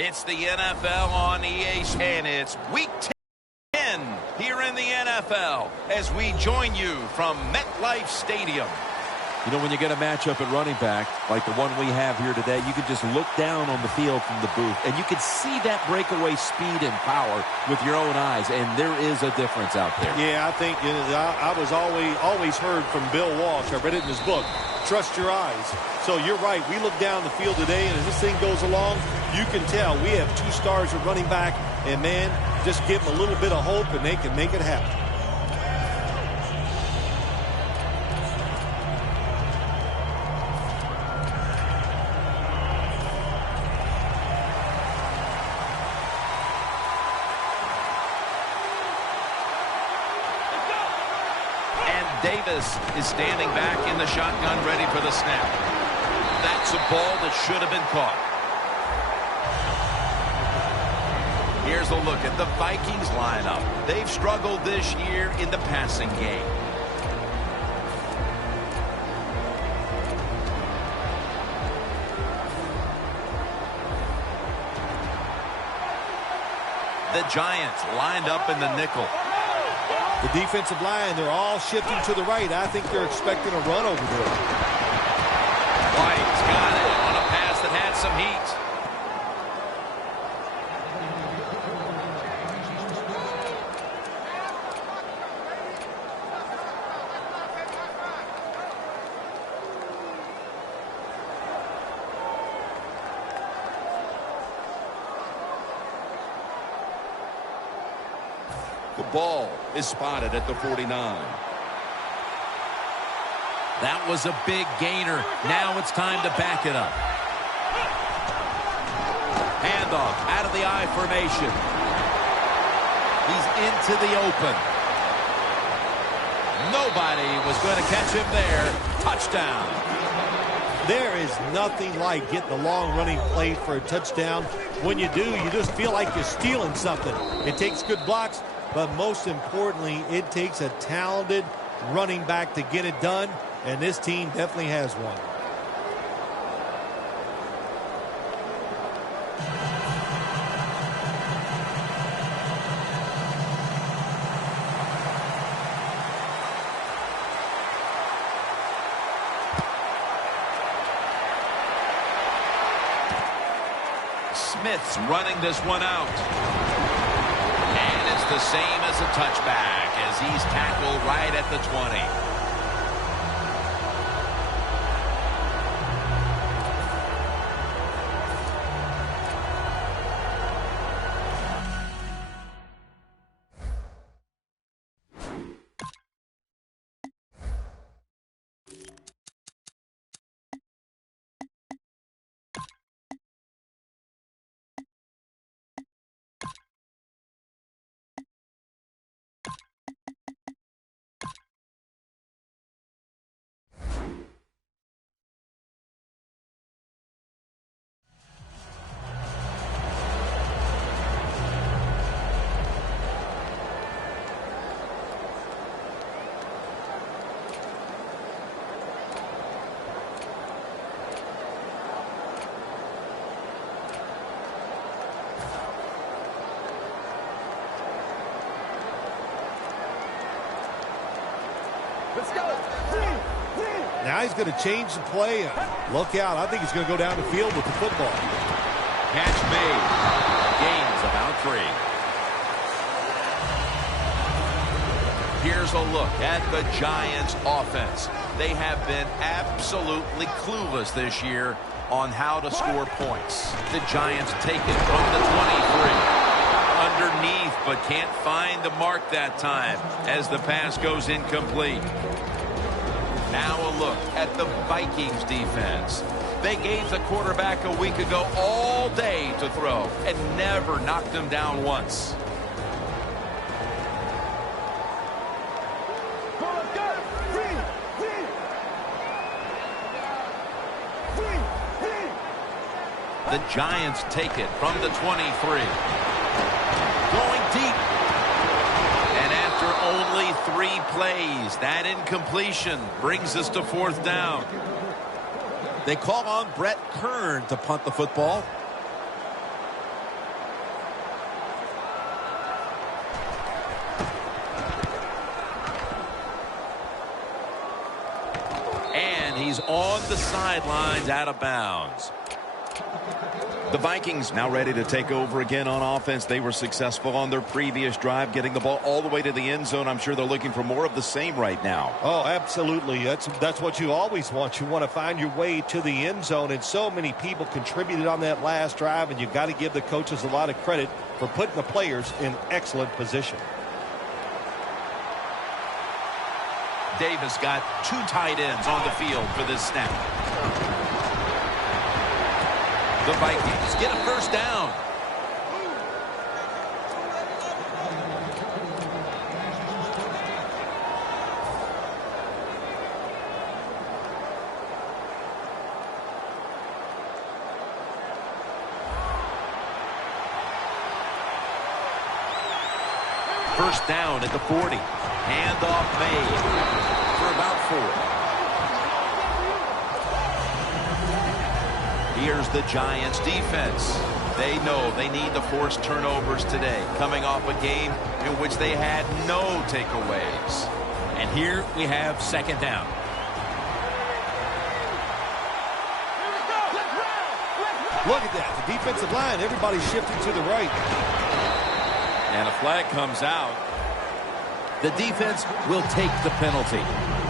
It's the NFL on EA, and it's Week 10 here in the NFL as we join you from MetLife Stadium. You know, when you get a matchup at running back, like the one we have here today, you can just look down on the field from the booth, and you can see that breakaway speed and power with your own eyes, and there is a difference out there. Yeah, I think I was always heard from Bill Walsh. I read it in his book, Trust Your Eyes. So you're right. We look down the field today, and as this thing goes along, you can tell we have two stars at running back, and, man, just give them a little bit of hope, and they can make it happen. Davis is standing back in the shotgun, ready for the snap. That's a ball that should have been caught. Here's a look at the Vikings lineup. They've struggled this year in the passing game. The Giants lined up in the nickel. The defensive line, they're all shifting to the right. I think they're expecting a run over there. White's got it on a pass that had some heat. The ball is spotted at the 49. That was a big gainer. Now it's time to back it up. Handoff out of the I formation. He's into the open. Nobody was going to catch him there. Touchdown. There is nothing like getting a long running play for a touchdown. When you do, you just feel like you're stealing something. It takes good blocks, but most importantly, it takes a talented running back to get it done, and this team definitely has one. Smith's running this one out. And it's the same as a touchback as he's tackled right at the 20. Let's go. Now he's going to change the play. Look out. I think he's going to go down the field with the football. Catch made. Gains about 3. Here's a look at the Giants offense. They have been absolutely clueless this year on how to score points. The Giants take it from the 23. Underneath, but can't find the mark that time as the pass goes incomplete. Now a look at the Vikings defense. They gave the quarterback a week ago all day to throw and never knocked him down once. The Giants take it from the 23. Going deep. And after only 3 plays, that incompletion brings us to 4th down. They call on Brett Kern to punt the football. He's on the sidelines, out of bounds. The Vikings now ready to take over again on offense. They were successful on their previous drive, getting the ball all the way to the end zone. I'm sure they're looking for more of the same right now. Oh, absolutely. That's what you always want. You want to find your way to the end zone, and so many people contributed on that last drive, and you've got to give the coaches a lot of credit for putting the players in excellent position. Davis got 2 tight ends on the field for this snap. The Vikings get a first down. First down at the 40. Handoff made for about 4. Here's the Giants defense. They know they need to force turnovers today, coming off a game in which they had no takeaways. And here we have second down. Look at that. The defensive line, everybody's shifting to the right. And a flag comes out. The defense will take the penalty.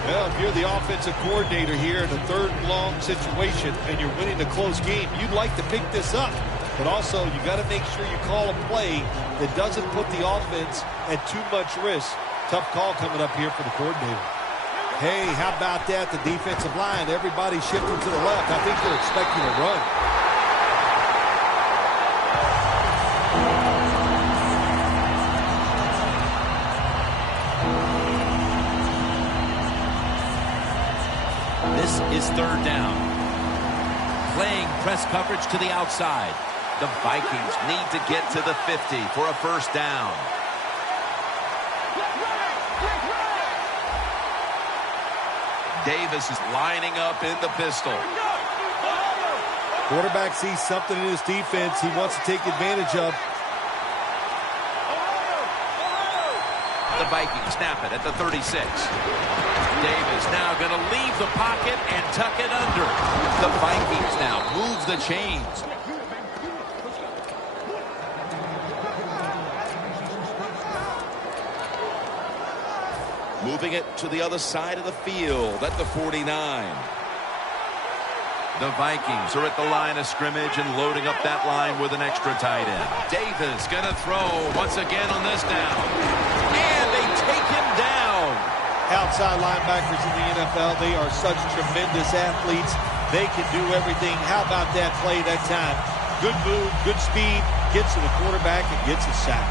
Well, if you're the offensive coordinator here in a third and long situation and you're winning a close game, you'd like to pick this up. But also, you got to make sure you call a play that doesn't put the offense at too much risk. Tough call coming up here for the coordinator. Hey, how about that? The defensive line, everybody's shifting to the left. I think they're expecting a run. This is third down. Playing press coverage to the outside. The Vikings need to get to the 50 for a first down. Davis is lining up in the pistol. Quarterback sees something in his defense he wants to take advantage of. The Vikings snap it at the 36. Davis now going to leave the pocket and tuck it under. The Vikings now move the chains. Moving it to the other side of the field at the 49. The Vikings are at the line of scrimmage and loading up that line with an extra tight end. Davis going to throw once again on this down. And they take him down. Outside linebackers in the NFL, they are such tremendous athletes. They can do everything. How about that play that time? Good move, good speed, gets to the quarterback and gets a sack.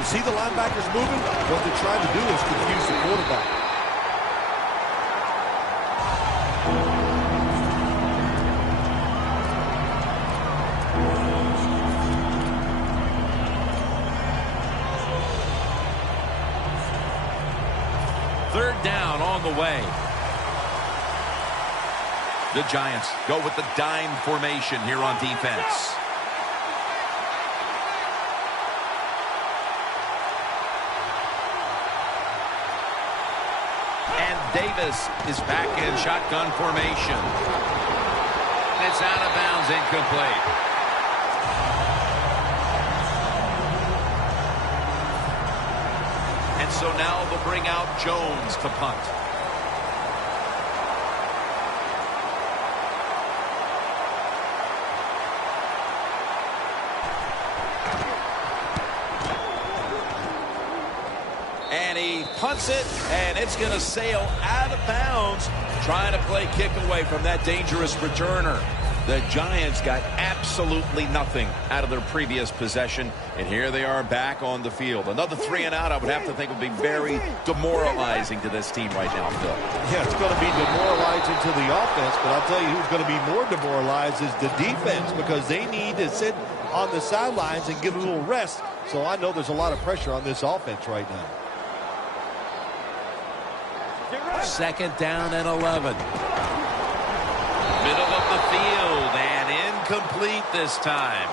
You see the linebackers moving? What they're trying to do is confuse the quarterback. Third down on the way. The Giants go with the dime formation here on defense. And Davis is back in shotgun formation. And it's out of bounds, incomplete. So now they'll bring out Jones to punt. And he punts it, and it's going to sail out of bounds, trying to play kick away from that dangerous returner. The Giants got absolutely nothing out of their previous possession, and here they are back on the field. Another 3 and out, I would have to think, would be very demoralizing to this team right now, Phil. Yeah, it's going to be demoralizing to the offense, but I'll tell you who's going to be more demoralized is the defense, because they need to sit on the sidelines and get a little rest. So I know there's a lot of pressure on this offense right now. Second down and 11. Middle of the field and incomplete this time.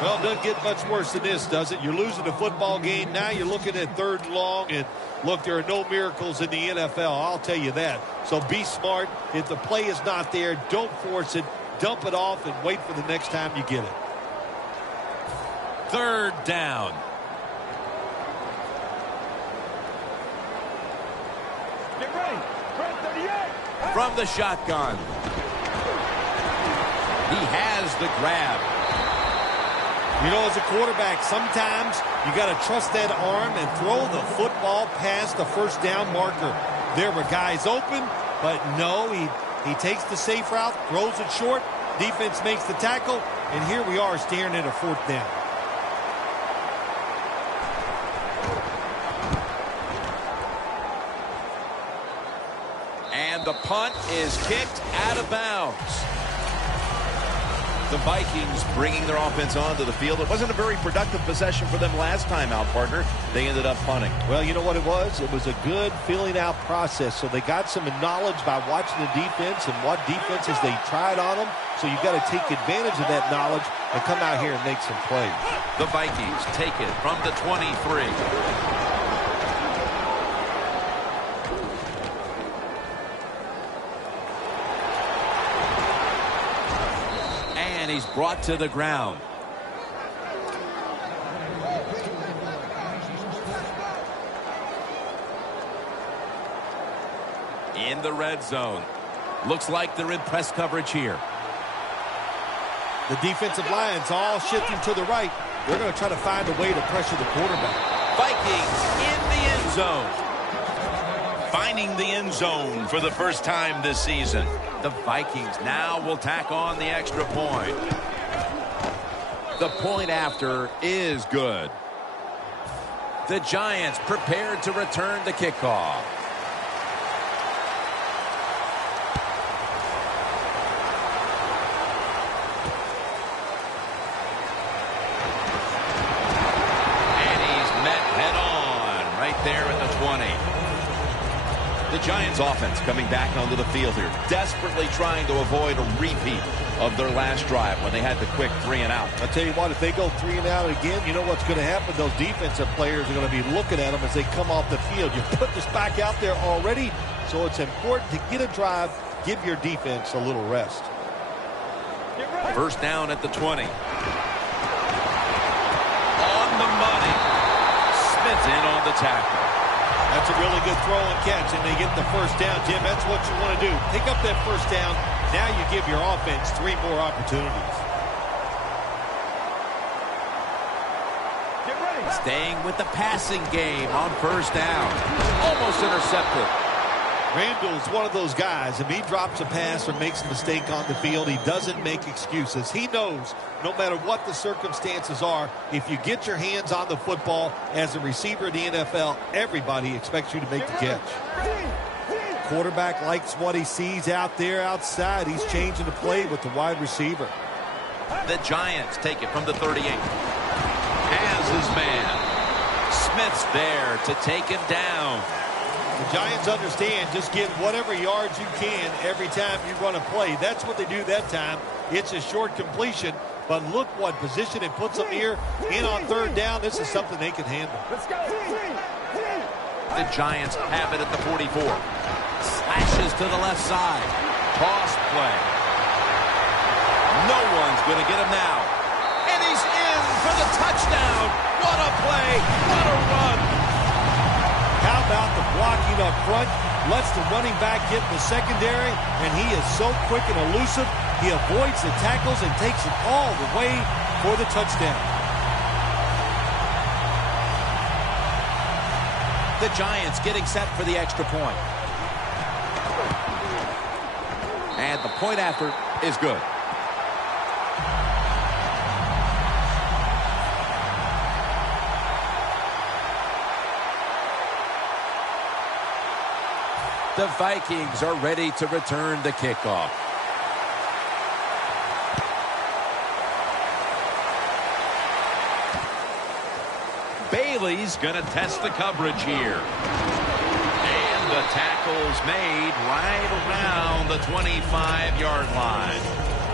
Well, it doesn't get much worse than this, does it? You're losing a football game. Now you're looking at 3rd and long. And, look, there are no miracles in the NFL. I'll tell you that. So be smart. If the play is not there, don't force it. Dump it off and wait for the next time you get it. 3rd down. Get ready. Front 38. From the shotgun. He has the grab. You know, as a quarterback, sometimes you got to trust that arm and throw the football past the 1st down marker. There were guys open, but no, he takes the safe route, throws it short. Defense makes the tackle, and here we are staring at a 4th down. And the punt is kicked out of bounds. The Vikings bringing their offense onto the field. It wasn't a very productive possession for them last time out, partner. They ended up punting. Well, you know what it was? It was a good filling out process. So they got some knowledge by watching the defense and what defenses they tried on them. So you've got to take advantage of that knowledge and come out here and make some plays. The Vikings take it from the 23. He's brought to the ground. In the red zone. Looks like they're in press coverage here. The defensive line's all shifting to the right. They're going to try to find a way to pressure the quarterback. Vikings in the end zone. Finding the end zone for the first time this season. The Vikings now will tack on the extra point. The point after is good. The Giants prepared to return the kickoff. And he's met head on right there at the 20. The Giants offense coming back onto the field here, desperately trying to avoid a repeat of their last drive when they had the quick 3 and out. I'll tell you what, if they go 3 and out again, you know what's going to happen? Those defensive players are going to be looking at them as they come off the field. You put this back out there already, so it's important to get a drive, give your defense a little rest. First down at the 20. On the money. Smith in on the tackle. That's a really good throw and catch, and they get the first down, Jim. That's what you want to do. Pick up that first down. Now you give your offense 3 more opportunities. Get ready. Staying with the passing game on first down. Almost intercepted. Randall's one of those guys. If he drops a pass or makes a mistake on the field, he doesn't make excuses. He knows no matter what the circumstances are, if you get your hands on the football as a receiver in the NFL, everybody expects you to make the catch. Quarterback likes what he sees out there outside. He's changing the play with the wide receiver. The Giants take it from the 38. Has his man. Smith's there to take him down. The Giants understand just get whatever yards you can every time you run a play. That's what they do that time. It's a short completion, but look what position it puts them here in on 3rd down. This is something they can handle. Let's go. The Giants have it at the 44. Slashes to the left side. Toss play. No one's going to get him now. And he's in for the touchdown. What a play. What a run. How about the blocking up front? Lets the running back get in the secondary, and he is so quick and elusive. He avoids the tackles and takes it all the way for the touchdown. The Giants getting set for the extra point. And the point after is good. The Vikings are ready to return the kickoff. Bailey's going to test the coverage here. And the tackle's made right around the 25-yard line.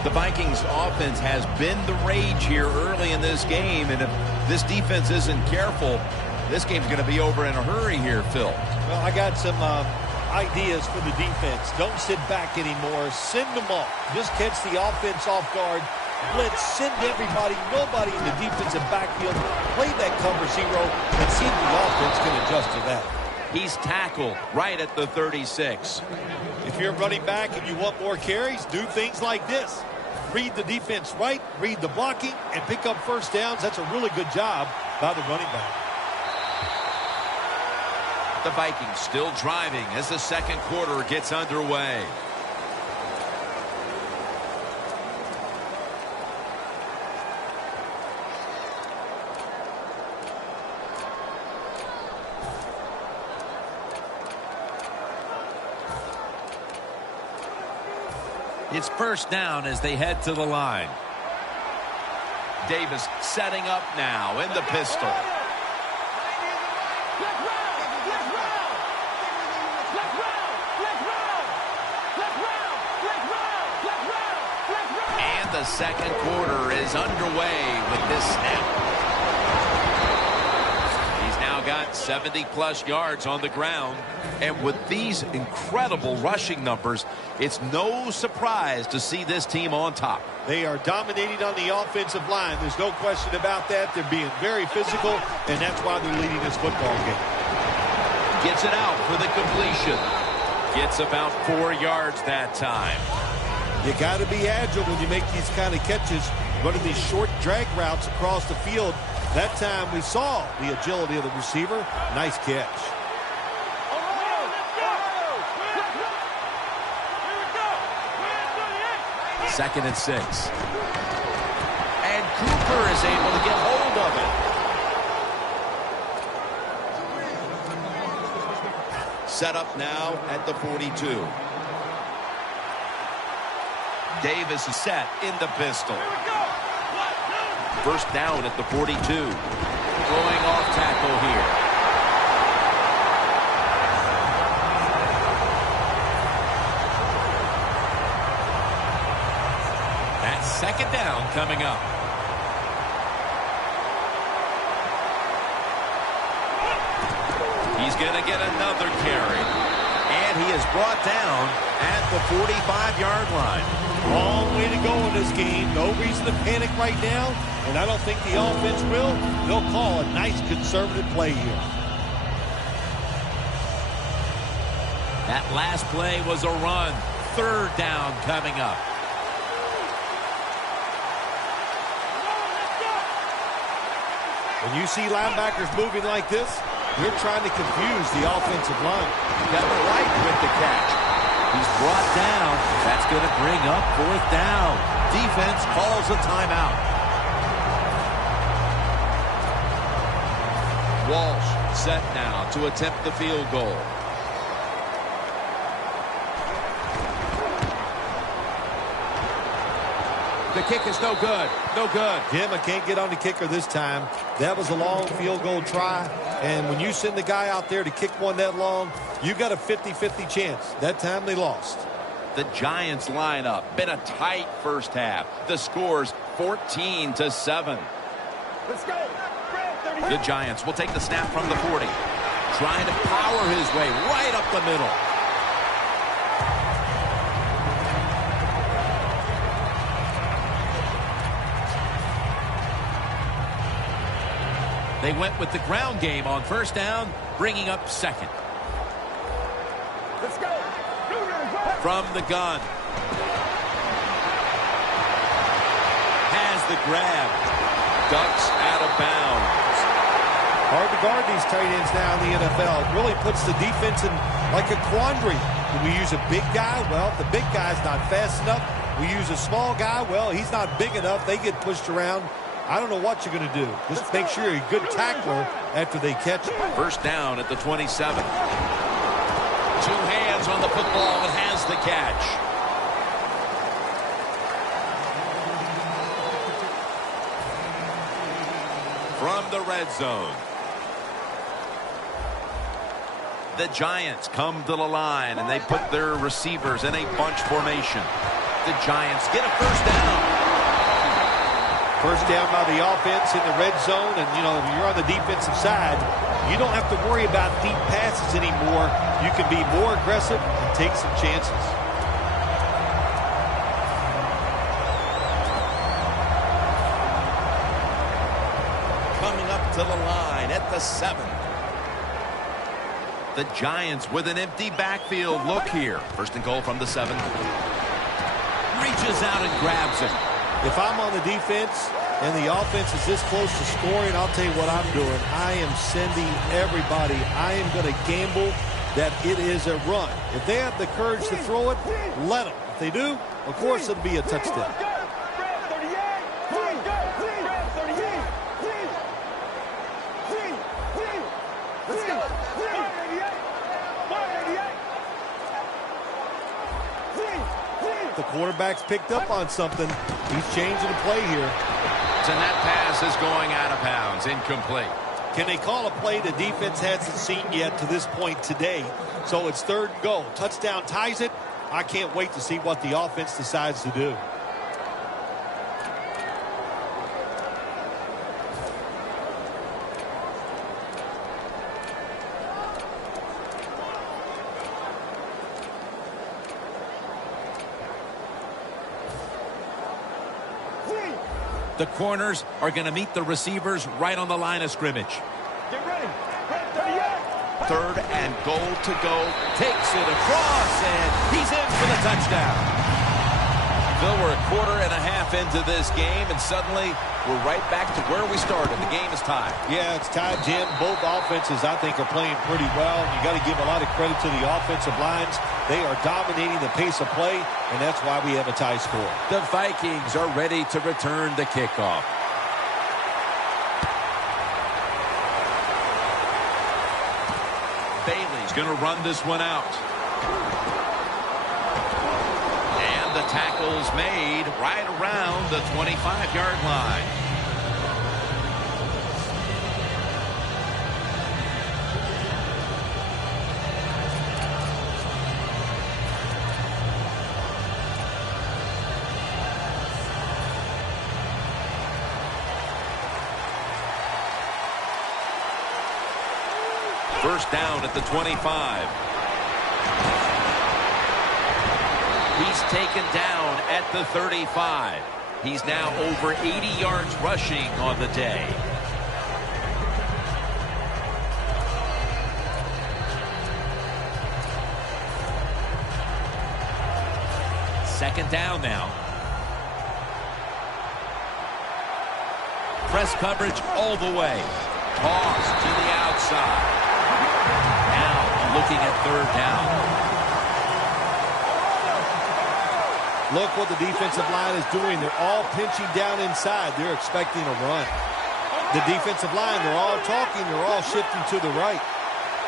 The Vikings offense has been the rage here early in this game, and if this defense isn't careful, this game's going to be over in a hurry here, Phil. Well, I got some ideas for the defense. Don't sit back anymore. Send them off. Just catch the offense off guard. Blitz, send everybody, nobody in the defensive backfield. Play that cover zero and see if the offense can adjust to that. He's tackled right at the 36. If you're running back and you want more carries, do things like this. Read the defense right, read the blocking, and pick up first downs. That's a really good job by the running back. The Vikings still driving as the second quarter gets underway. It's first down as they head to the line. Davis setting up now in the pistol. And the second quarter is underway with this snap. He's now got 70-plus yards on the ground. And with these incredible rushing numbers, it's no surprise to see this team on top. They are dominating on the offensive line. There's no question about that. They're being very physical, and that's why they're leading this football game. Gets it out for the completion. Gets about 4 yards that time. You got to be agile when you make these kind of catches, running these short drag routes across the field. That time we saw the agility of the receiver. Nice catch. Second and 6. And Cooper is able to get hold of it. Set up now at the 42. Davis is set in the pistol. First down at the 42. Throwing off tackle here. Second down coming up. He's going to get another carry. And he is brought down at the 45-yard line. Long way to go in this game. No reason to panic right now. And I don't think the offense will. They'll call a nice conservative play here. That last play was a run. Third down coming up. When you see linebackers moving like this, you're trying to confuse the offensive line. Kevin White with the catch. He's brought down. That's going to bring up fourth down. Defense calls a timeout. Walsh set now to attempt the field goal. The kick is no good. No good. Jim, I can't get on the kicker this time. That was a long field goal try. And when you send the guy out there to kick one that long, you got a 50-50 chance. That time they lost. The Giants lineup. Been a tight first half. The score's 14-7. Let's go. The Giants will take the snap from the 40. Trying to power his way right up the middle. They went with the ground game on first down, bringing up second. Let's go. From the gun. Has the grab. Ducks out of bounds. Hard to guard these tight ends now in the NFL. It really puts the defense in like a quandary. Do we use a big guy? Well, if the big guy's not fast enough. We use a small guy. Well, he's not big enough. They get pushed around. I don't know what you're going to do. Just make sure you're a good tackler after they catch it. First down at the 27. Two hands on the football and has the catch. From the red zone. The Giants come to the line and they put their receivers in a bunch formation. The Giants get a first down. First down by the offense in the red zone, and, you know, you're on the defensive side. You don't have to worry about deep passes anymore. You can be more aggressive and take some chances. Coming up to the line at the 7. The Giants with an empty backfield look here. First and goal from the 7. Reaches out and grabs it. If I'm on the defense and the offense is this close to scoring, I'll tell you what I'm doing. I am sending everybody. I am going to gamble that it is a run. If they have the courage to throw it, let them. If they do, of course it'll be a touchdown. The quarterback's picked up on something. He's changing the play here. And that pass is going out of bounds. Incomplete. Can they call a play the defense hasn't seen yet to this point today? So it's third and goal. Touchdown ties it. I can't wait to see what the offense decides to do. The corners are going to meet the receivers right on the line of scrimmage. Get ready. Third and goal to go. Takes it across, and he's in for the touchdown. Phil, we're a quarter and a half into this game, and suddenly we're right back to where we started. The game is tied. Yeah, it's tied, Jim. Both offenses, I think, are playing pretty well. You got to give a lot of credit to the offensive lines. They are dominating the pace of play, and that's why we have a tie score. The Vikings are ready to return the kickoff. Bailey's going to run this one out. And the tackle's made right around the 25-yard line. First down at the 25. He's taken down at the 35. He's now over 80 yards rushing on the day. Second down now. Press coverage all the way. Toss to the outside. Now looking at third down. Look what the defensive line is doing. They're all pinching down inside. They're expecting a run. The defensive line, they're all talking. They're all shifting to the right.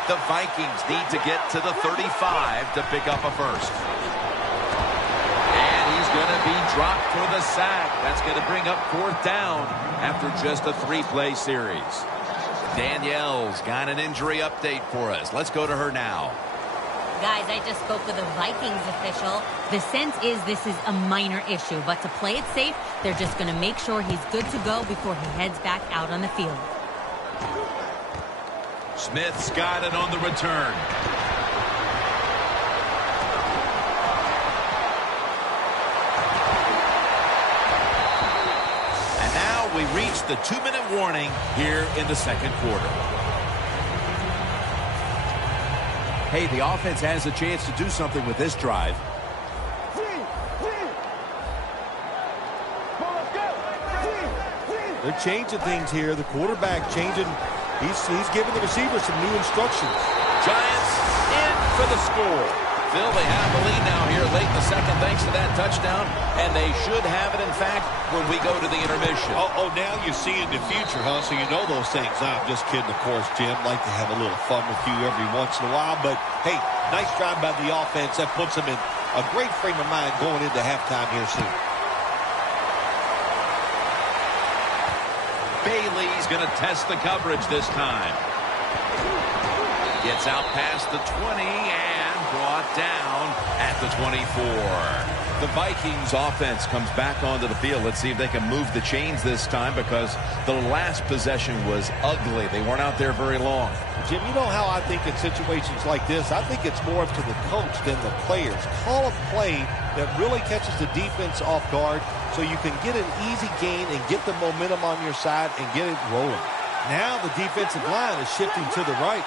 The Vikings need to get to the 35 to pick up a first. And he's going to be dropped for the sack. That's going to bring up fourth down after just a 3-play series. Danielle's got an injury update for us. Let's go to her now. Guys, I just spoke with a Vikings official. The sense is this is a minor issue, but to play it safe, they're just going to make sure he's good to go before he heads back out on the field. Smith's got it on the return. And now we reach the 2-minute warning here in the second quarter. Hey, the offense has a chance to do something with this drive. They're changing things here. The quarterback changing. He's giving the receiver some new instructions. Giants in for the score. Phil, they have the lead now here late in the second thanks to that touchdown, and they should have it, in fact, when we go to the intermission. Oh, now you see in the future, huh? So you know those things. I'm just kidding, of course, Jim. Like to have a little fun with you every once in a while. But, hey, nice drive by the offense. That puts them in a great frame of mind going into halftime here soon. Bailey's going to test the coverage this time. Gets out past the 20 and brought down at the 24. The Vikings offense comes back onto the field. Let's see if they can move the chains this time, because the last possession was ugly. They weren't out there very long. Jim, you know how I think in situations like this, I think it's more up to the coach than the players. Call a play that really catches the defense off guard so you can get an easy gain and get the momentum on your side and get it rolling. Now the defensive line is shifting to the right.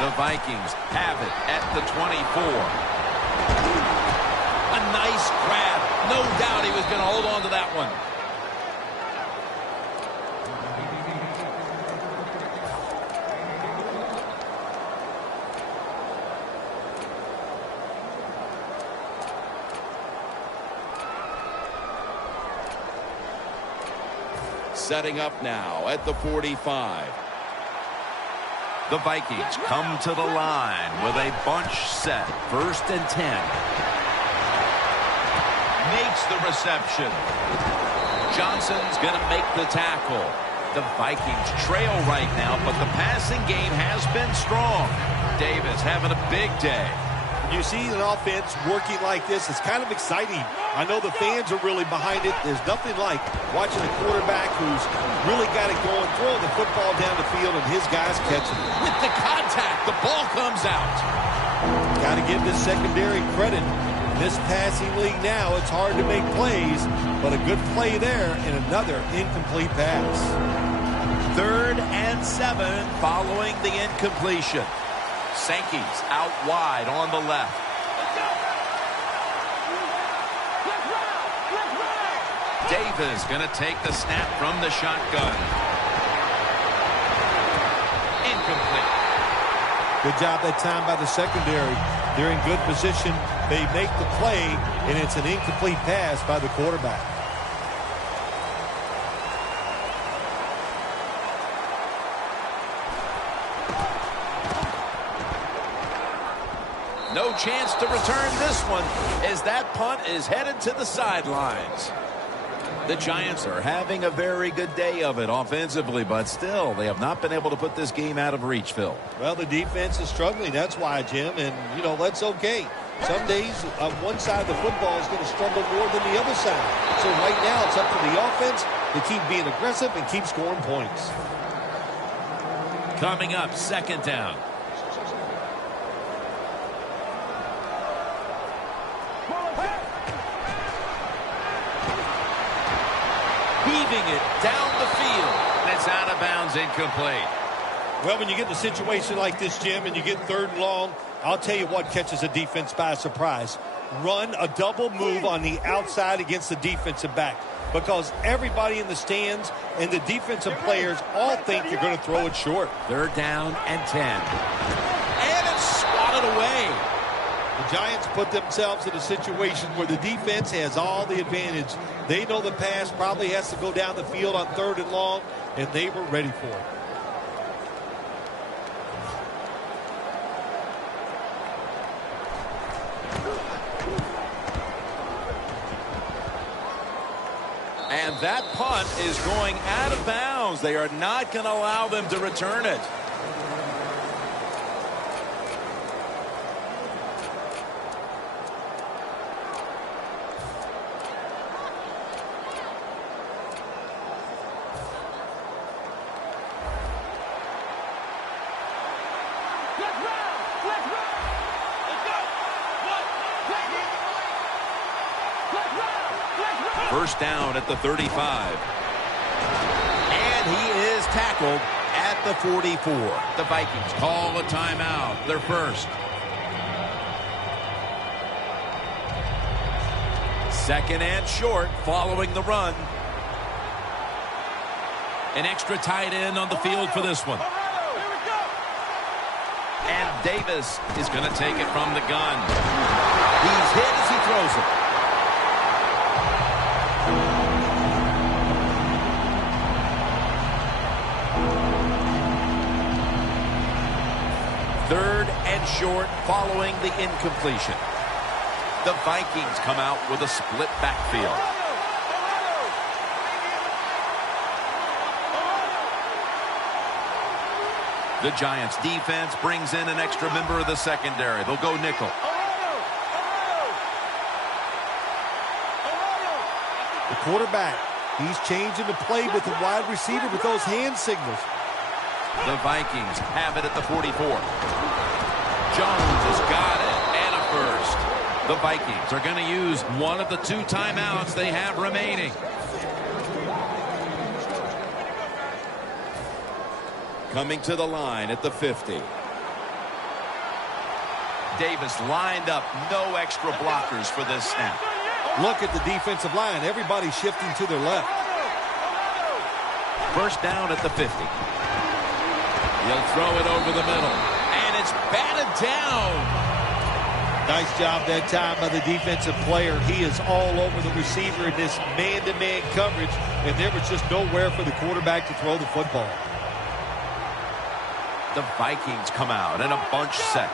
The Vikings have it at the 24. A nice grab. No doubt he was going to hold on to that one. Setting up now at the 45. The Vikings come to the line with a bunch set. 1st and 10. Makes the reception. Johnson's going to make the tackle. The Vikings trail right now, but the passing game has been strong. Davis having a big day. When you see an offense working like this, it's kind of exciting. I know the fans are really behind it. There's nothing like watching a quarterback who's really got it going, throwing the football down the field, and his guys catching it. With the contact, the ball comes out. Got to give this secondary credit. In this passing league now, it's hard to make plays, but a good play there and another incomplete pass. 3rd and 7 following the incompletion. Sankey's out wide on the left. Davis going to take the snap from the shotgun. Incomplete. Good job that time by the secondary. They're in good position. They make the play, and it's an incomplete pass by the quarterback. No chance to return this one, as that punt is headed to the sidelines. The Giants are having a very good day of it offensively, but still, they have not been able to put this game out of reach, Phil. Well, the defense is struggling. That's why, Jim, and, you know, that's okay. Some days, one side of the football is going to struggle more than the other side. So right now, it's up to the offense to keep being aggressive and keep scoring points. Coming up, 2nd down. Heaving it down the field. And it's out of bounds, incomplete. Well, when you get in a situation like this, Jim, and you get 3rd and long, I'll tell you what catches a defense by surprise. Run a double move on the outside against the defensive back, because everybody in the stands and the defensive players all think you're going to throw it short. 3rd down and 10. And it's swatted away. The Giants put themselves in a situation where the defense has all the advantage. They know the pass probably has to go down the field on 3rd and long, and they were ready for it. And that punt is going out of bounds. They are not going to allow them to return it. First down at the 35. And he is tackled at the 44. The Vikings call a timeout. Their first. 2nd and short following the run. An extra tight end on the field for this one. And Davis is going to take it from the gun. He's hit as he throws it. Third and short following the incompletion. The Vikings come out with a split backfield. The Giants defense brings in an extra member of the secondary. They'll go nickel. The quarterback, he's changing the play with the wide receiver with those hand signals. The Vikings have it at the 44. Jones has got it, and a first. The Vikings are going to use one of the 2 timeouts they have remaining. Coming to the line at the 50. Davis lined up, no extra blockers for this snap. Look at the defensive line. Everybody's shifting to their left. First down at the 50. He'll throw it over the middle. And it's batted down. Nice job that time by the defensive player. He is all over the receiver in this man-to-man coverage, and there was just nowhere for the quarterback to throw the football. The Vikings come out in a bunch set.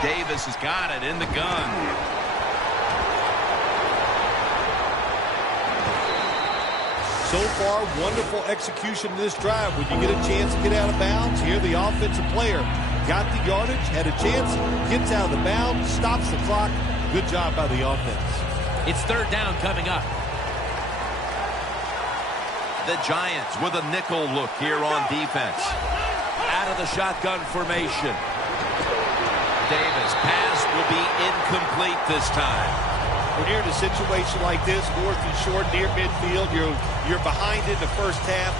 Davis has got it in the gun. So far, wonderful execution in this drive. When you get a chance to get out of bounds, here the offensive player got the yardage, had a chance, gets out of the bounds, stops the clock. Good job by the offense. It's third down coming up. The Giants with a nickel look here on defense. Out of the shotgun formation. Davis pass will be incomplete this time. When you're in a situation like this, 4th and short near midfield, you're behind in the first half.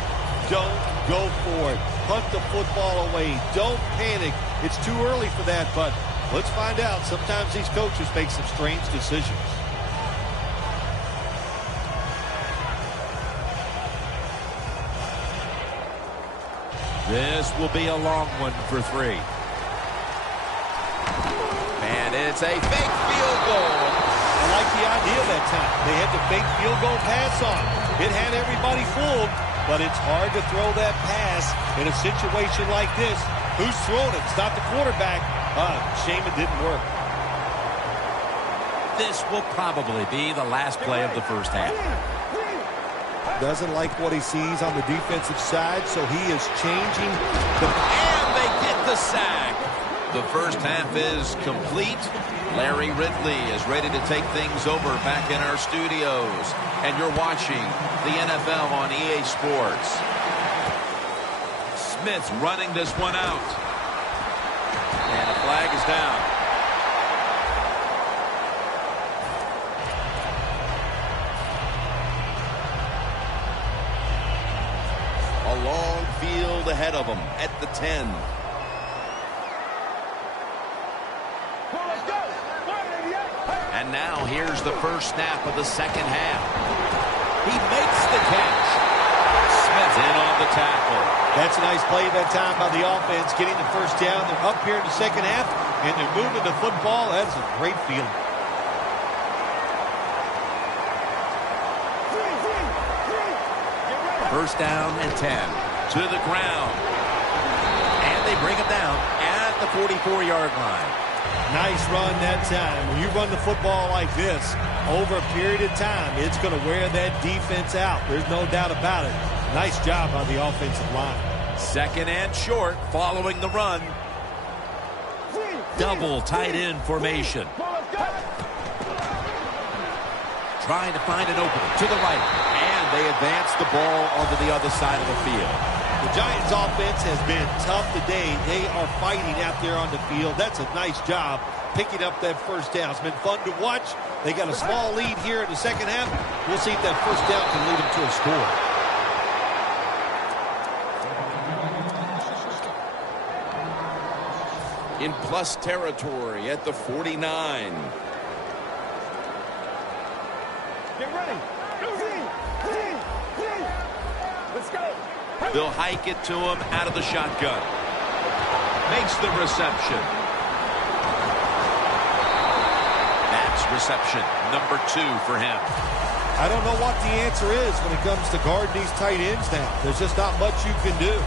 Don't go for it. Punt the football away. Don't panic. It's too early for that, but let's find out. Sometimes these coaches make some strange decisions. This will be a long one for 3. And it's a fake field goal. I like the idea that time. They had the fake field goal pass on. It had everybody fooled, but it's hard to throw that pass in a situation like this. Who's throwing it? It's not the quarterback. Shame it didn't work. This will probably be the last play of the first half. Doesn't like what he sees on the defensive side, so he is changing the... And they get the sack. The first half is complete. Larry Ridley is ready to take things over back in our studios. And you're watching the NFL on EA Sports. Smith running this one out. And a flag is down. A long field ahead of them at the 10. And now here's the first snap of the second half. He makes the catch. Smith in on the tackle. That's a nice play that time by the offense, getting the first down. They're up here in the second half, and they're moving the football. That's a great feeling. First down and 10. To the ground. And they bring him down at the 44-yard line. Nice run that time. When you run the football like this, over a period of time, it's going to wear that defense out. There's no doubt about it. Nice job on the offensive line. Second and short following the run. Double tight end formation. Trying to find an opening to the right. And they advance the ball onto the other side of the field. The Giants offense has been tough today. They are fighting out there on the field. That's a nice job picking up that first down. It's been fun to watch. They got a small lead here in the second half. We'll see if that first down can lead them to a score. In plus territory at the 49. Get ready. Let's go. They'll hike it to him out of the shotgun. Makes the reception. That's reception number 2 for him. I don't know what the answer is when it comes to guarding these tight ends now. There's just not much you can do.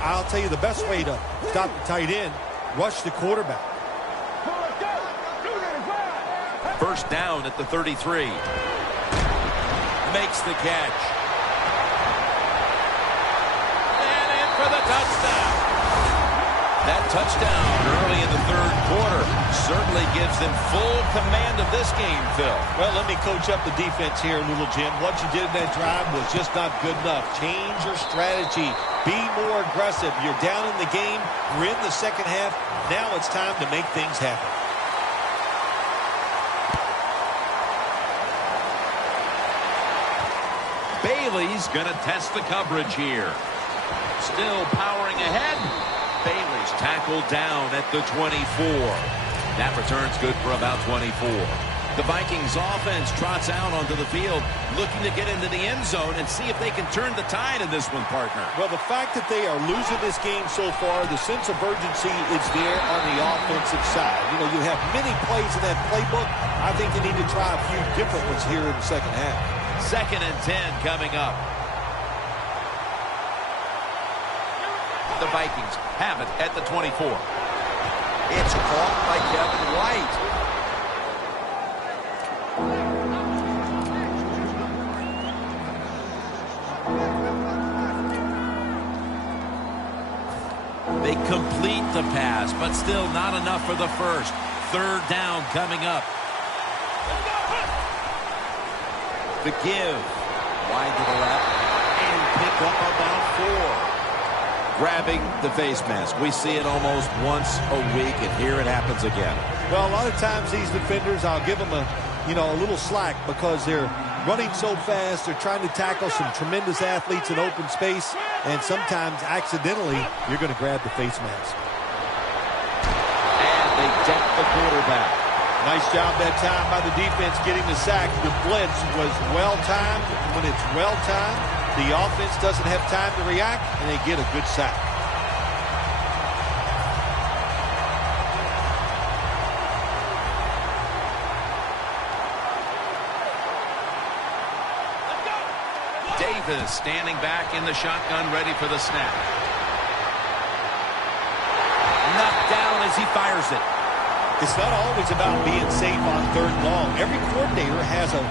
I'll tell you the best way to stop the tight end, rush the quarterback. First down at the 33. Makes the catch. And in for the touchdown. That touchdown early in the third quarter. Certainly gives them full command of this game, Phil. Well, let me coach up the defense here, little Jim. What you did in that drive was just not good enough. Change your strategy. Be more aggressive. You're down in the game. We're in the second half. Now it's time to make things happen. Bailey's going to test the coverage here. Still powering ahead. Bailey's tackled down at the 24. That return's good for about 24. The Vikings offense trots out onto the field, looking to get into the end zone and see if they can turn the tide in this one, partner. Well, the fact that they are losing this game so far, the sense of urgency is there on the offensive side. You know, you have many plays in that playbook. I think they need to try a few different ones here in the second half. 2nd and 10 coming up. The Vikings have it at the 24. It's caught by Kevin White. They complete the pass, but still not enough for the first. 3rd down coming up. The give. Wide to the left. And pick up about 4. Grabbing the face mask. We see it almost once a week, and here it happens again. Well, a lot of times these defenders, I'll give them a little slack because they're running so fast. They're trying to tackle some tremendous athletes in open space, and sometimes accidentally you're going to grab the face mask. And they deck the quarterback. Nice job that time by the defense getting the sack. The blitz was well-timed. When it's well-timed, the offense doesn't have time to react, and they get a good sack. Davis standing back in the shotgun, ready for the snap. Knocked down as he fires it. It's not always about being safe on 3rd and long. Every coordinator has a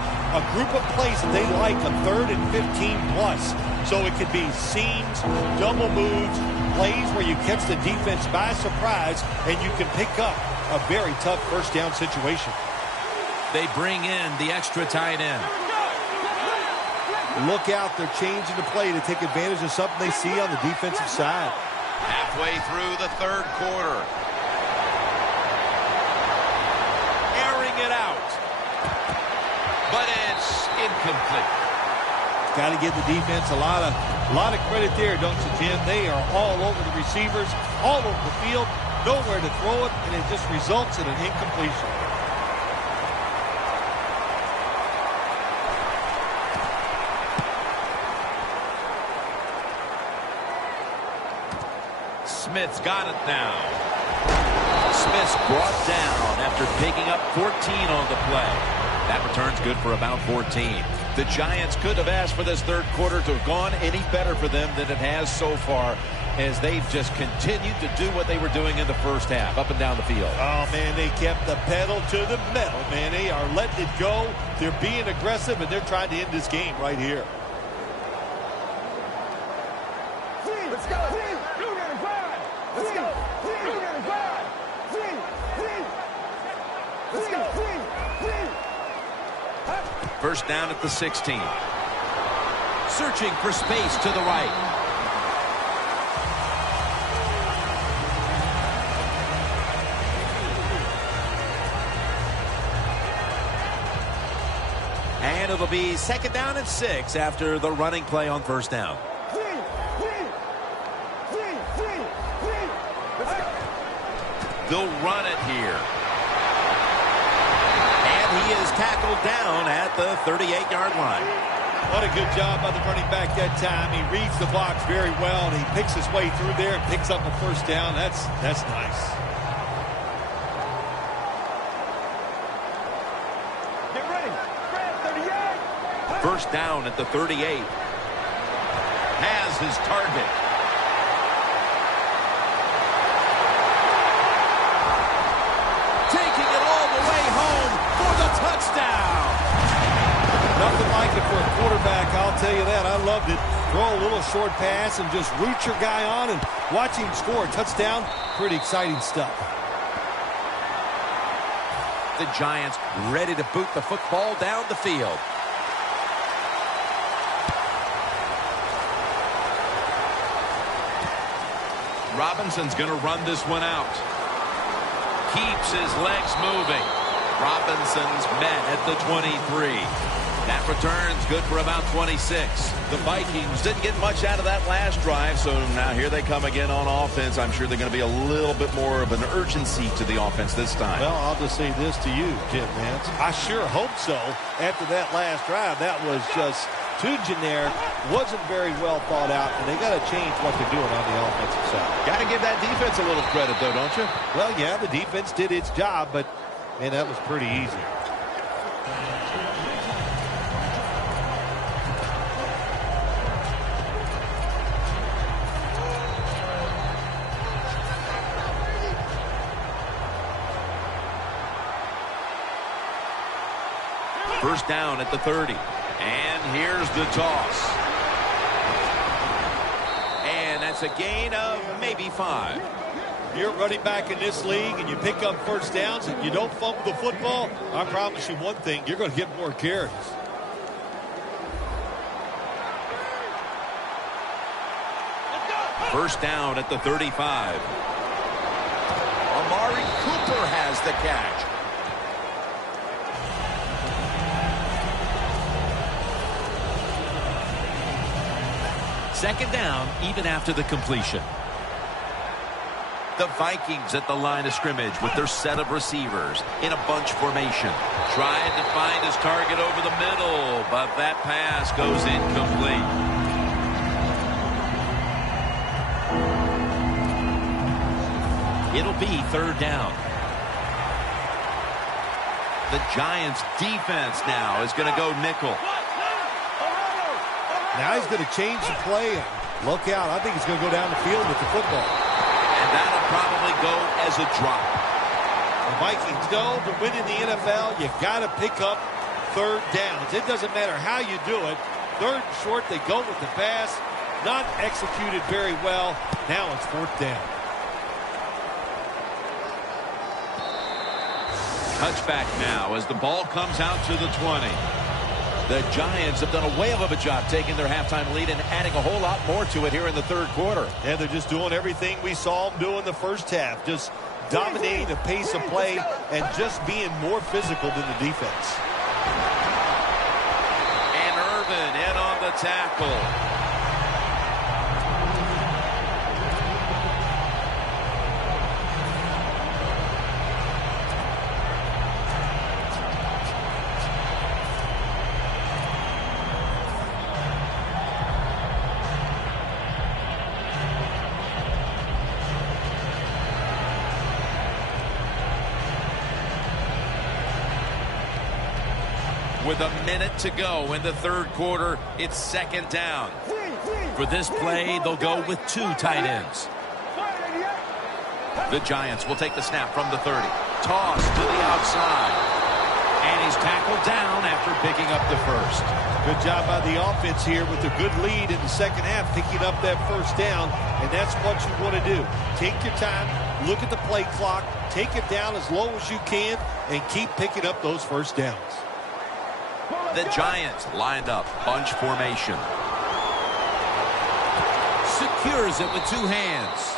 group of plays that they like on 3rd and 15 plus. So it could be seams, double moves, plays where you catch the defense by surprise and you can pick up a very tough 1st down situation. They bring in the extra tight end. Look out, they're changing the play to take advantage of something they see on the defensive side. Halfway through the 3rd quarter. Airing it out. But it's incomplete. Got to give the defense a lot of credit there, don't you, Jim? They are all over the receivers, all over the field, nowhere to throw it, and it just results in an incompletion. Smith's got it now. Smith's brought down after picking up 14 on the play. That return's good for about 14. The Giants could have asked for this 3rd quarter to have gone any better for them than it has so far, as they've just continued to do what they were doing in the 1st half, up and down the field. Oh, man, they kept the pedal to the metal, man. They are letting it go. They're being aggressive, and they're trying to end this game right here. Let's go. Let's go. Let's go. 1st down at the 16. Searching for space to the right. And it'll be 2nd down and 6 after the running play on 1st down. They'll run it here. And he is tackled down at the 38-yard line. What a good job by the running back that time. He reads the box very well, and he picks his way through there and picks up a 1st down. That's nice. Get ready. 38. 1st down at the 38. Has his target. Taking it all the way home for the touchdown. Nothing like it for a quarterback, I'll tell you that. I loved it. Throw a little short pass and just root your guy on and watch him score a touchdown. Pretty exciting stuff. The Giants ready to boot the football down the field. Robinson's going to run this one out. Keeps his legs moving. Robinson's met at the 23. That return's good for about 26. The Vikings didn't get much out of that last drive, so now here they come again on offense. I'm sure they're going to be a little bit more of an urgency to the offense this time. Well, I'll just say this to you, Jim Nance. I sure hope so. After that last drive, that was just too generic, wasn't very well thought out, and they got to change what they're doing on the offensive side. Got to give that defense a little credit, though, don't you? Well, yeah, the defense did its job, but, man, that was pretty easy. First down at the 30. And here's the toss. And that's a gain of maybe 5. You're running back in this league and you pick up first downs and you don't fumble the football, I promise you one thing, you're going to get more carries. First down at the 35. Amari Cooper has the catch. Second down, even after the completion. The Vikings at the line of scrimmage with their set of receivers in a bunch formation. Tried to find his target over the middle, but that pass goes incomplete. It'll be third down. The Giants defense now is going to go nickel. Now he's going to change the play. Look out. I think he's going to go down the field with the football. And that'll probably go as a drop. The Vikings know to win in the NFL, you got to pick up third downs. It doesn't matter how you do it. Third and short, they go with the pass. Not executed very well. Now it's fourth down. Touchback now as the ball comes out to the 20. The Giants have done a whale of a job taking their halftime lead and adding a whole lot more to it here in the third quarter. And they're just doing everything we saw them do in the first half. Just dominating the pace of play and just being more physical than the defense. And Irvin in on the tackle. With a minute to go in the third quarter, it's second down. For this play, they'll go with 2 tight ends. The Giants will take the snap from the 30. Toss to the outside. And he's tackled down after picking up the first. Good job by the offense here with a good lead in the second half, picking up that first down. And that's what you want to do. Take your time, look at the play clock, take it down as low as you can, and keep picking up those first downs. The Giants lined up, bunch formation. Secures it with 2 hands.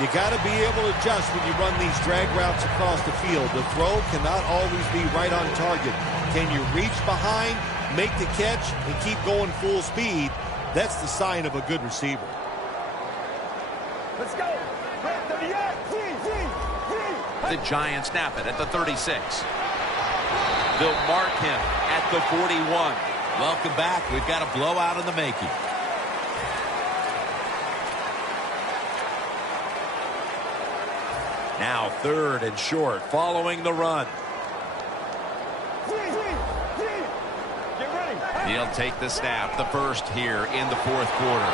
You got to be able to adjust when you run these drag routes across the field. The throw cannot always be right on target. Can you reach behind, make the catch, and keep going full speed? That's the sign of a good receiver. Let's go. The Giants snap it at the 36. They'll mark him at the 41. Welcome back. We've got a blowout in the making. Now third and short following the run. He'll take the snap, the first here in the fourth quarter.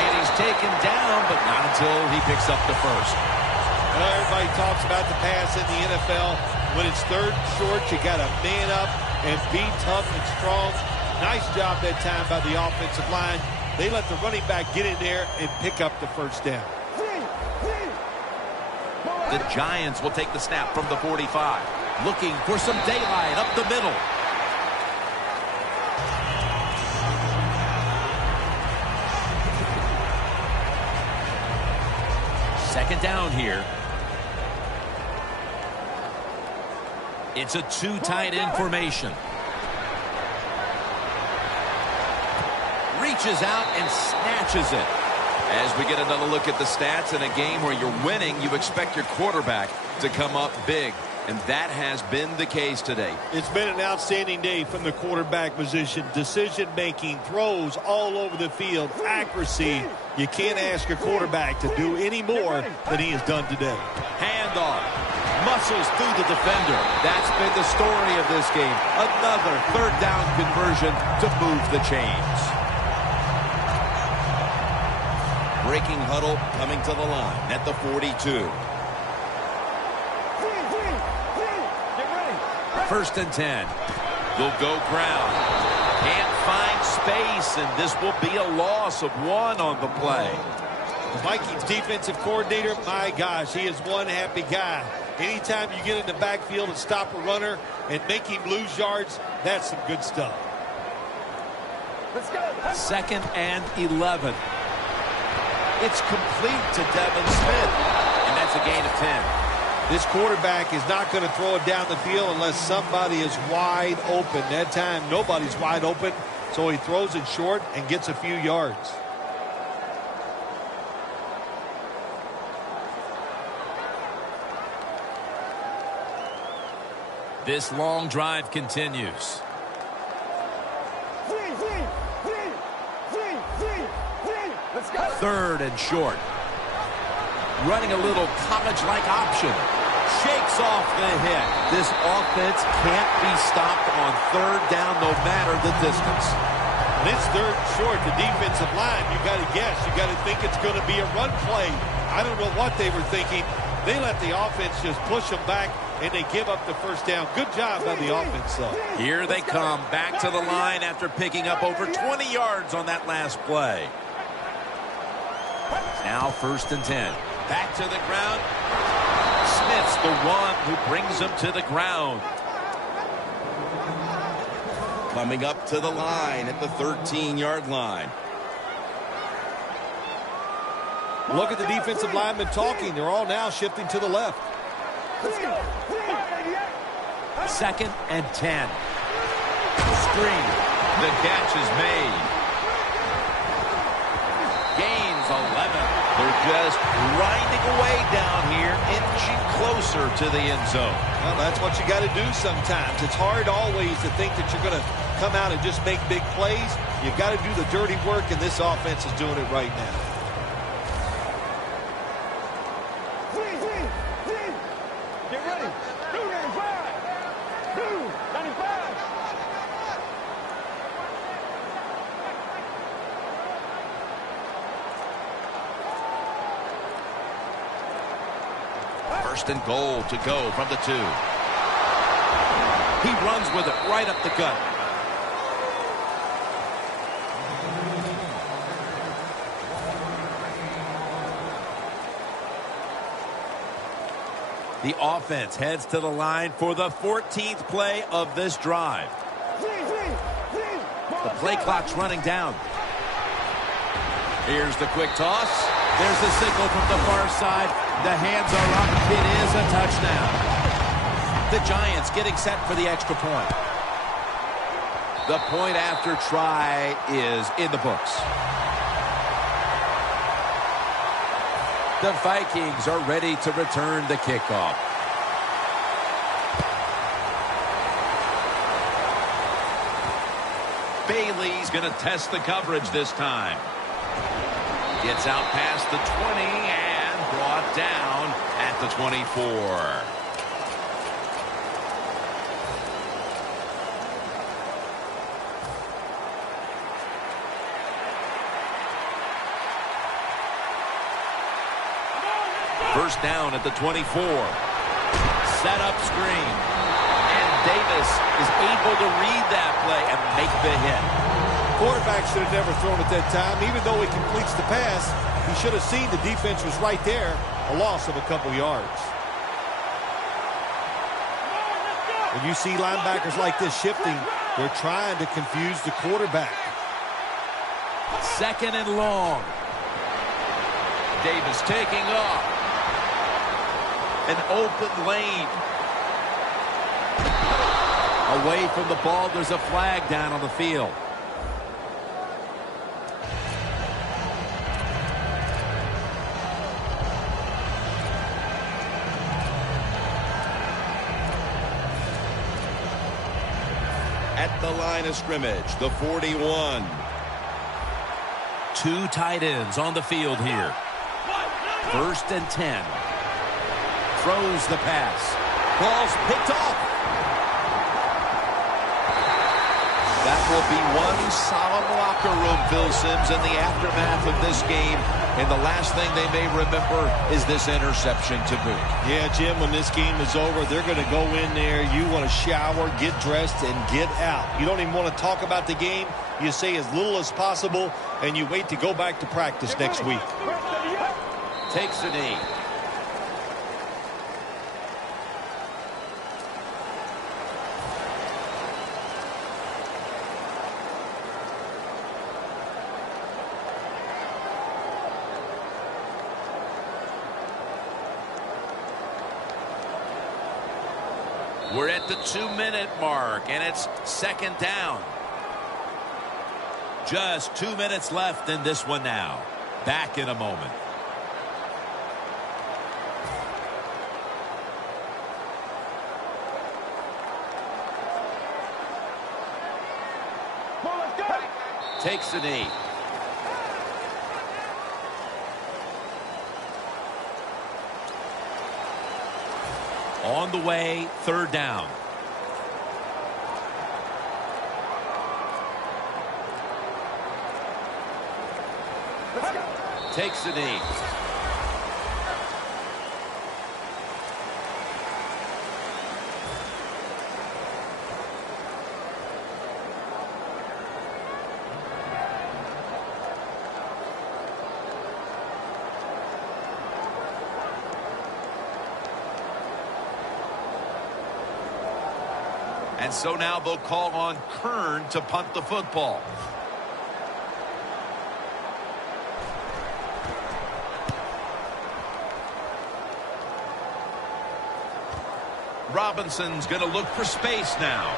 And he's taken down, but not until he picks up the first. Well, everybody talks about the pass in the NFL. When it's third and short, you got to man up and be tough and strong. Nice job that time by the offensive line. They let the running back get in there and pick up the first down. The Giants will take the snap from the 45. Looking for some daylight up the middle. Second down here. It's a two tight end formation. Reaches out and snatches it. As we get another look at the stats, in a game where you're winning, you expect your quarterback to come up big. And that has been the case today. It's been an outstanding day from the quarterback position. Decision-making, throws all over the field, accuracy. You can't ask your quarterback to do any more than he has done today. Handoff. Muscles through the defender. That's been the story of this game. Another third down conversion to move the chains. Breaking huddle coming to the line at the 42. First and 10. They'll go ground. Can't find space, and this will be a loss of 1 on the play. The Vikings defensive coordinator, my gosh, he is one happy guy. Anytime you get in the backfield and stop a runner and make him lose yards, that's some good stuff. Let's go. Second and 11. It's complete to Devin Smith, and that's a gain of 10. This quarterback is not going to throw it down the field unless somebody is wide open. That time, nobody's wide open, so he throws it short and gets a few yards. This long drive continues. Let's go. Third and short. Running a little college-like option. Shakes off the hit. This offense can't be stopped on third down no matter the distance. When it's third and short, the defensive line, you got to guess. You got to think it's going to be a run play. I don't know what they were thinking. They let the offense just push them back, and they give up the first down. Good job by the offense, though. Here they come back to the line after picking up over 20 yards on that last play. Now first and 10. Back to the ground. Smith's the one who brings him to the ground. Coming up to the line at the 13-yard line. Look at the defensive linemen talking. They're all now shifting to the left. Let's go. Second and 10. Screen. The catch is made. Gains 11. They're just grinding away down here, inching closer to the end zone. Well, that's what you got to do sometimes. It's hard always to think that you're going to come out and just make big plays. You've got to do the dirty work, and this offense is doing it right now. Get ready. 295. 295. First and goal to go from the 2. He runs with it right up the gut. The offense heads to the line for the 14th play of this drive. The play clock's running down. Here's the quick toss. There's the signal from the far side. The hands are up. It is a touchdown. The Giants getting set for the extra point. The point after try is in the books. The Vikings are ready to return the kickoff. Bailey's going to test the coverage this time. Gets out past the 20 and brought down at the 24. First down at the 24. Set up screen. And Davis is able to read that play and make the hit. Quarterback should have never thrown at that time. Even though he completes the pass, he should have seen the defense was right there. A loss of a couple yards. When you see linebackers like this shifting, they're trying to confuse the quarterback. 2nd and long. Davis taking off. An open lane. Away from the ball, there's a flag down on the field. At the line of scrimmage, the 41. 2 tight ends on the field here. 1st and 10. Throws the pass. Ball's picked off. That will be one solemn locker room, Phil Simms, in the aftermath of this game. And the last thing they may remember is this interception to boot. Yeah, Jim, when this game is over, they're going to go in there. You want to shower, get dressed, and get out. You don't even want to talk about the game. You say as little as possible, and you wait to go back to practice next week. Takes a knee. We're at the 2-minute mark, and it's 2nd down. Just 2 minutes left in this one now. Back in a moment. Takes a knee. On the way, 3rd down. Takes a knee. And so now they'll call on Kern to punt the football. Robinson's going to look for space now.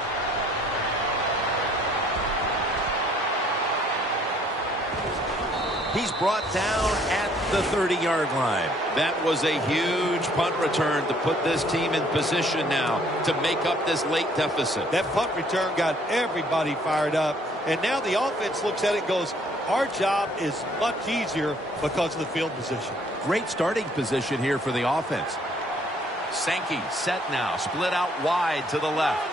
He's brought down at the 30-yard line. That was a huge punt return to put this team in position now to make up this late deficit. That punt return got everybody fired up. And now the offense looks at it and goes, our job is much easier because of the field position. Great starting position here for the offense. Sankey set now, split out wide to the left.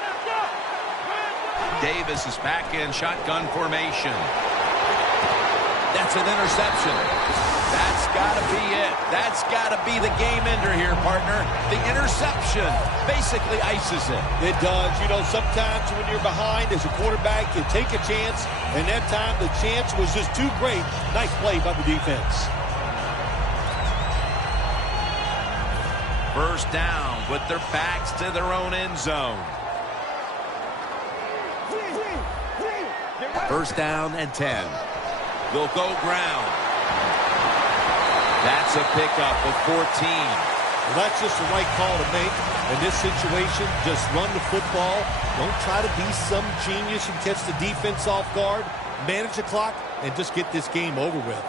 Davis is back in shotgun formation. That's an interception. That's got to be it. That's got to be the game ender here, partner. The interception basically ices it. It does. You know, sometimes when you're behind as a quarterback, you take a chance, and that time the chance was just too great. Nice play by the defense. 1st down with their backs to their own end zone. 1st down and 10. They'll go ground. That's a pickup of 14. Well, that's just the right call to make. In this situation, just run the football. Don't try to be some genius and catch the defense off guard. Manage the clock and just get this game over with.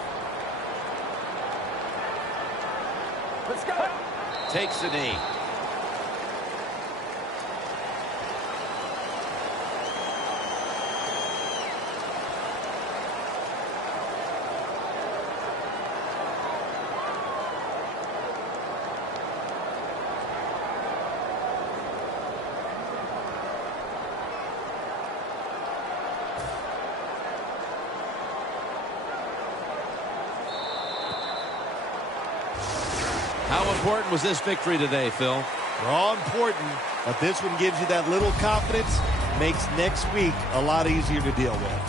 Let's go. Takes a knee. How important was this victory today, Phil? They're all important, but this one gives you that little confidence, makes next week a lot easier to deal with.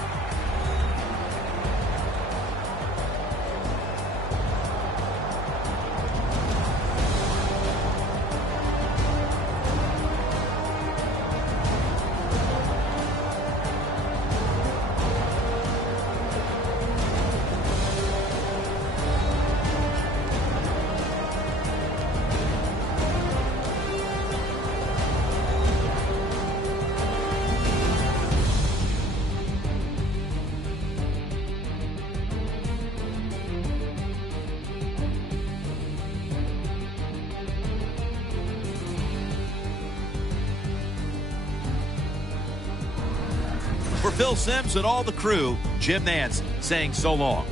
For Phil Simms and all the crew, Jim Nance saying so long.